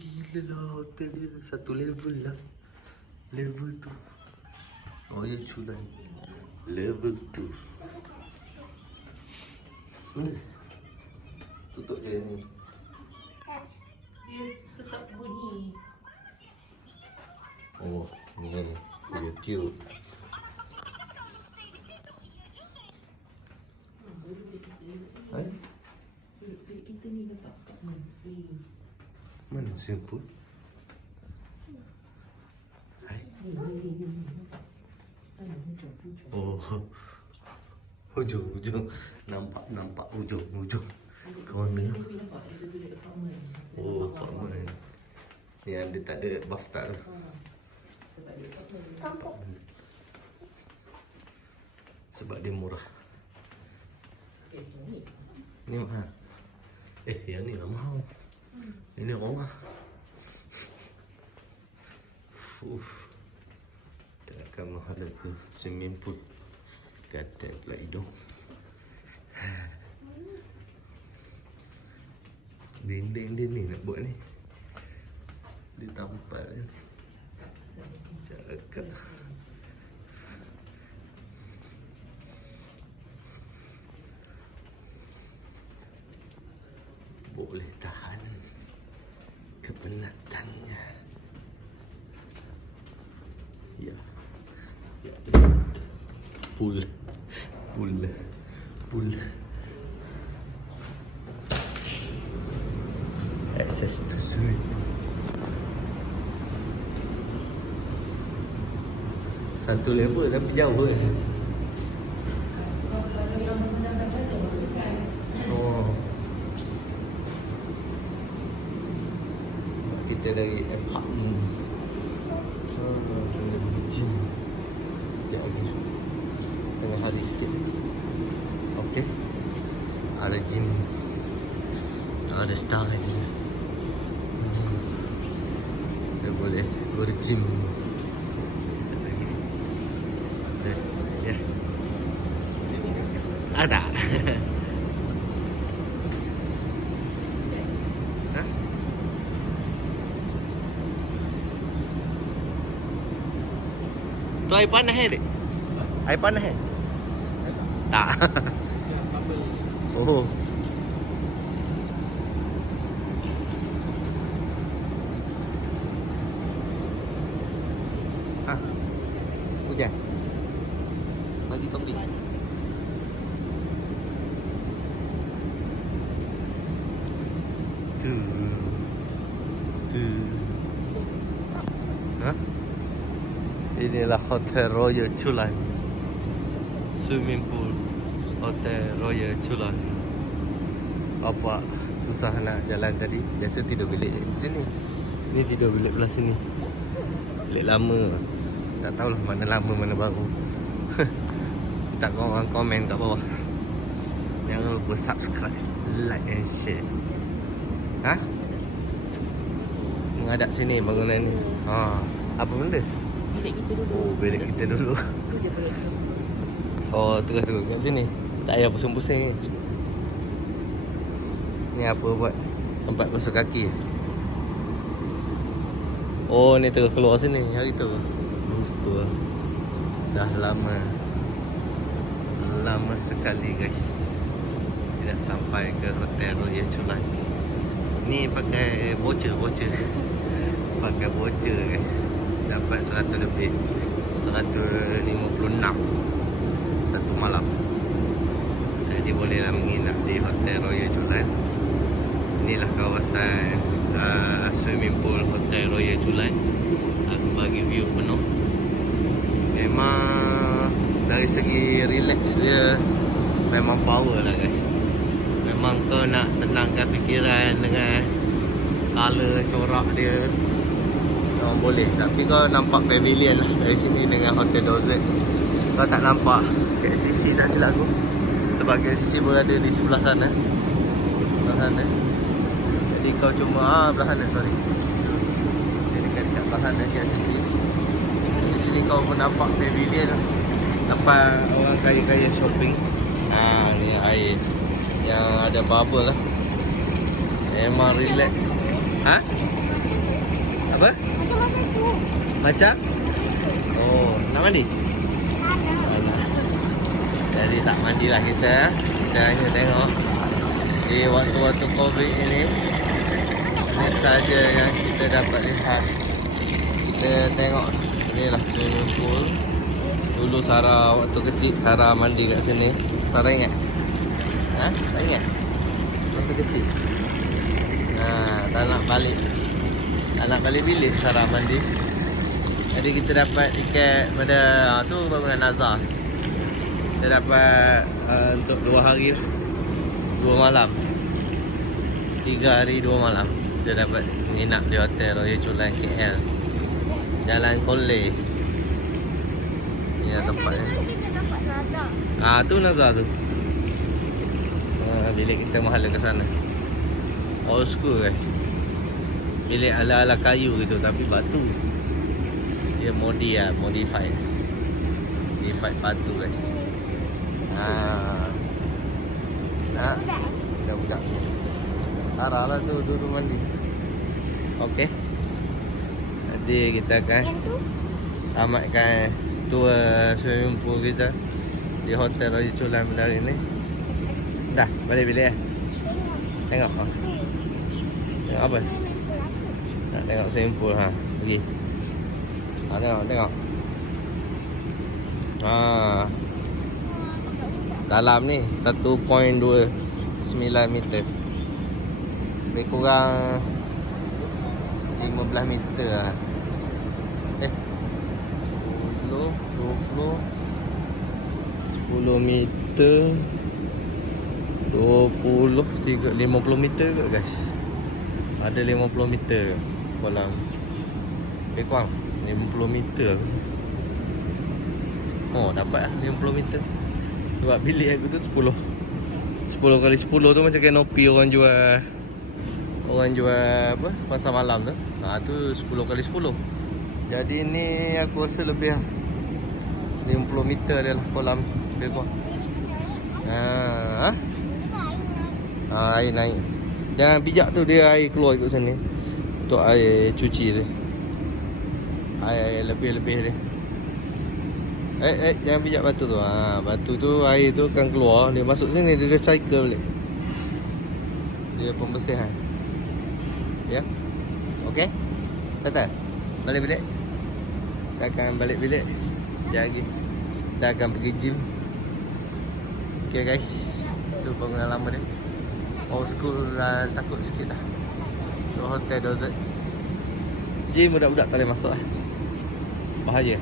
gila lah hotel dia. Satu level lah. Level tu. Oh ya culai. Level tu. Ni. Tutup je ni. Dia tetap bunyi. Oh, ni YouTube. Hai? Bilik kita ni dapat apartment free. Mana swimming pool? Hai? Oh. Hujung, hujung. Nampak, nampak hujung, hujung. Bilik apartment. Oh, apartment. Yang dia tak ada bathtub tu. Ah, Sebab dia murah. Ni mahal. Eh, yang ni lah mahal. Ini rumah. Uf. Takkan mahal aku swimming pool. Kata pula hidung. Dinding dia ni nak buat ni. Dia tampak je. Cakap. Boleh tahan kepenatannya. Ya. Ya. Pool. Pool. Pool. Access to pool. Satu level tapi jauh kan? Kita dari apartment. Oh, gym. Sekejap lagi. Tengah hari sikit. Okey. Ada gym. Ada style. Hmm. Kita boleh bergym. Sekejap lagi. Eh, Ya. Ada. Tu air panas eh, dek? Air panas eh? Tak. Oh. Ha. Hujan. Bagi kau beli. Tu. Tu. Ha? Inilah Hotel Royal Chulan. Swimming pool Hotel Royal Chulan. Apa susah nak jalan tadi? Biasa tidur bilik sini. Ni tidur bilik belah sini. Bilik lama. Tak tahulah mana lama mana baru. tak kau orang komen kat bawah. Jangan lupa subscribe, like and share. Ha? Menghadap sini bangunan ni. Ha. Apa benda? Bilik kita dulu. Oh, bilik kita dulu. Tu dia. Oh, terus tu kat sini. Tak payah pusing-pusing ni. Apa buat? Tempat basuh kaki. Oh, ni terus keluar sini hari tu. Lupa. Dah lama. Lama sekali guys. Tidak sampai ke Hotel Royal Chulan. Ni pakai voucher, voucher. Pakai voucher guys. Dapat 100 lebih. 156 satu malam. Jadi bolehlah menginap di Hotel Royal Julan. Inilah kawasan uh, swimming pool Hotel Royal Julan. Aku bagi view penuh. Memang dari segi relax dia memang power lah guys. Memang kau nak tenangkan fikiran dengan color corak dia Memang boleh. Tapi kau nampak pavilion lah Dari sini dengan Hotel Dozet Kau tak nampak KCC tak silap aku? Sebab KCC berada di sebelah sana. Sebelah sana. Jadi kau cuma ah, belah sana sorry. Jadi dekat-dekat belah sana KCC Di sini kau pun nampak pavilion lah. Nampak orang kaya-kaya shopping. Ah ni air. Yang ada bubble lah. Memang relax. Ha? Macam? Oh, nak mandi? Jadi tak mandilah kita Kita hanya tengok Di waktu-waktu Covid ini Ini saja yang kita dapat lihat Kita tengok Inilah swimming pool Dulu Sarah waktu kecil Sarah mandi kat sini Sarah ingat? Ha? Tak ingat? Masa kecil? Ha, tak nak balik Tak nak balik bilik Sarah mandi Jadi kita dapat tiket pada ha, Tu bangunan Nazar. Kita dapat uh, untuk dua hari lah. Dua malam. Tiga hari dua malam. Kita dapat menginap di hotel Royal Chulan KL Jalan Kolej Ni lah tempatnya. Ah tu Nazar tu. Ah, Bilik kita mahal ke sana. Old school kan Bilik ala-ala kayu gitu Tapi batu Dia modi lah Modified Modified batu guys. Ah. Nak? Budak. Budak-budak. Sarah lah tu Duduk mandi. Okey. Nanti kita akan tu. Tamatkan Tour swimming pool kita Di Hotel Raja Culan pada hari ni Dah Balik bilik eh? Tengok? Tengok. Apa? Nak tengok swimming pool ha Pergi Ha tengok tengok. Ha. Dalam ni 1.29 meter. Lebih kurang 15 meter lah. Eh 10 20 10 meter 20 3, 50 meter ke guys. Ada 50 meter kolam? Lebih kurang 50 meter aku rasa. Oh dapat lah 50 meter. Sebab bilik aku tu 10 10 kali 10 tu macam kanopi orang jual Orang jual apa Pasar malam tu. Ha tu 10 kali 10 Jadi ni aku rasa lebih lah. 50 meter dia lah kolam Lebih kurang Ha, ha? Ha, air naik. Jangan pijak tu dia air keluar ikut sini. Untuk air cuci dia Air, lebih-lebih dia. Eh, eh, jangan pijak batu tu. Ha, Batu tu, air tu akan keluar. Dia masuk sini, dia recycle balik. Dia pembersihan. Ya? Okay Settle Balik bilik. Kita akan balik bilik. Sekejap lagi. Kita akan pergi gym. Okay guys. Itu bangunan lama dia. Old school dan takut sikit lah Untuk hotel Dozet Gym budak-budak tak boleh masuk lah Bahaya.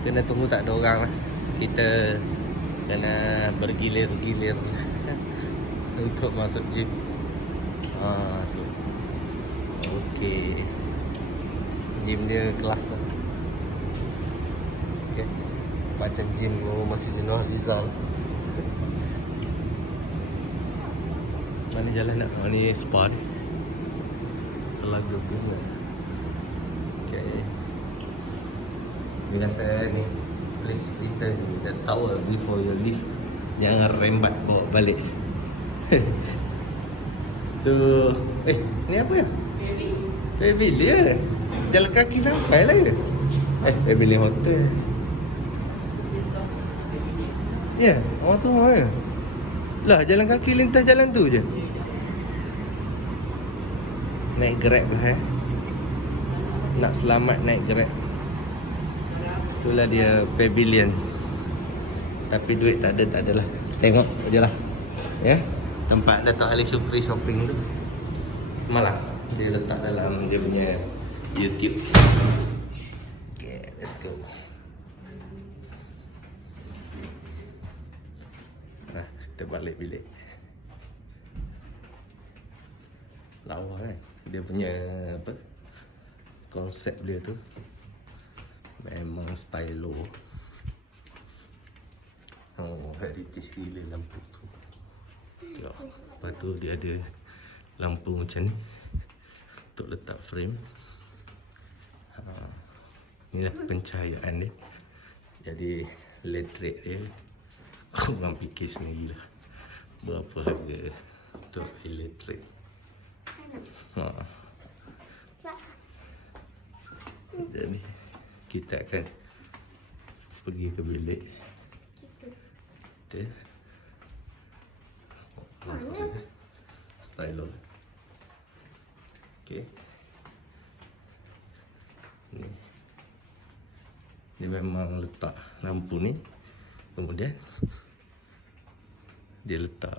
Kena tunggu tak ada orang lah. Kita Kena bergilir-gilir Untuk masuk gym. Ah tu. Okay Gym dia kelas lah. Okay Macam gym oh, masih jenuh Rizal. Mana jalan nak? Oh, ni spa ni Telaga bunga Okay Dia kata ni Please return the towel before you leave. Jangan rembat bawa balik. Tu Eh ni apa? Ya? Pavilion Jalan kaki sampai lah ke? Eh Pavilion Hotel Ya, yeah, orang tu orang ya? Lah, jalan kaki lintas jalan tu je. Naik grab lah eh. Nak selamat naik grab Itulah dia pavilion. Tapi duit tak ada, tak adalah. Tengok je lah. Ya? Tempat Dato' Ali Supri shopping tu. Malah Dia letak dalam dia punya YouTube. Okay, let's go. Nah, kita balik bilik. Lawa kan Dia punya apa? Konsep dia tu Memang stylo. Oh, heritage gila lampu tu. Tengok Lepas tu dia ada Lampu macam ni Untuk letak frame. Ha. Inilah pencahayaan dia. Jadi Letret dia. Korang fikir sendirilah Berapa harga Untuk elektrik ha. Kita akan pergi ke bilik. Kita Mana? stylo. Okey. Ni. Dia memang letak lampu ni. Kemudian dia letak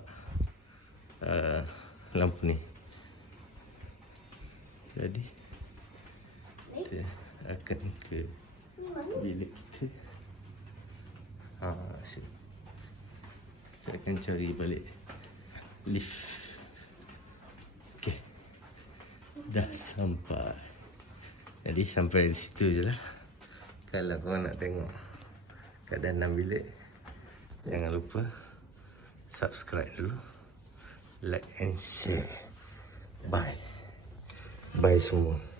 uh, lampu ni. Jadi kita akan ke Ni? Bilik kita. Ha. Kita akan cari balik lift. Okey. Dah sampai. Jadi sampai di situ je lah. Kalau kau nak tengok kat dalam bilik, jangan lupa subscribe dulu. Like and share. Bye. Bye semua.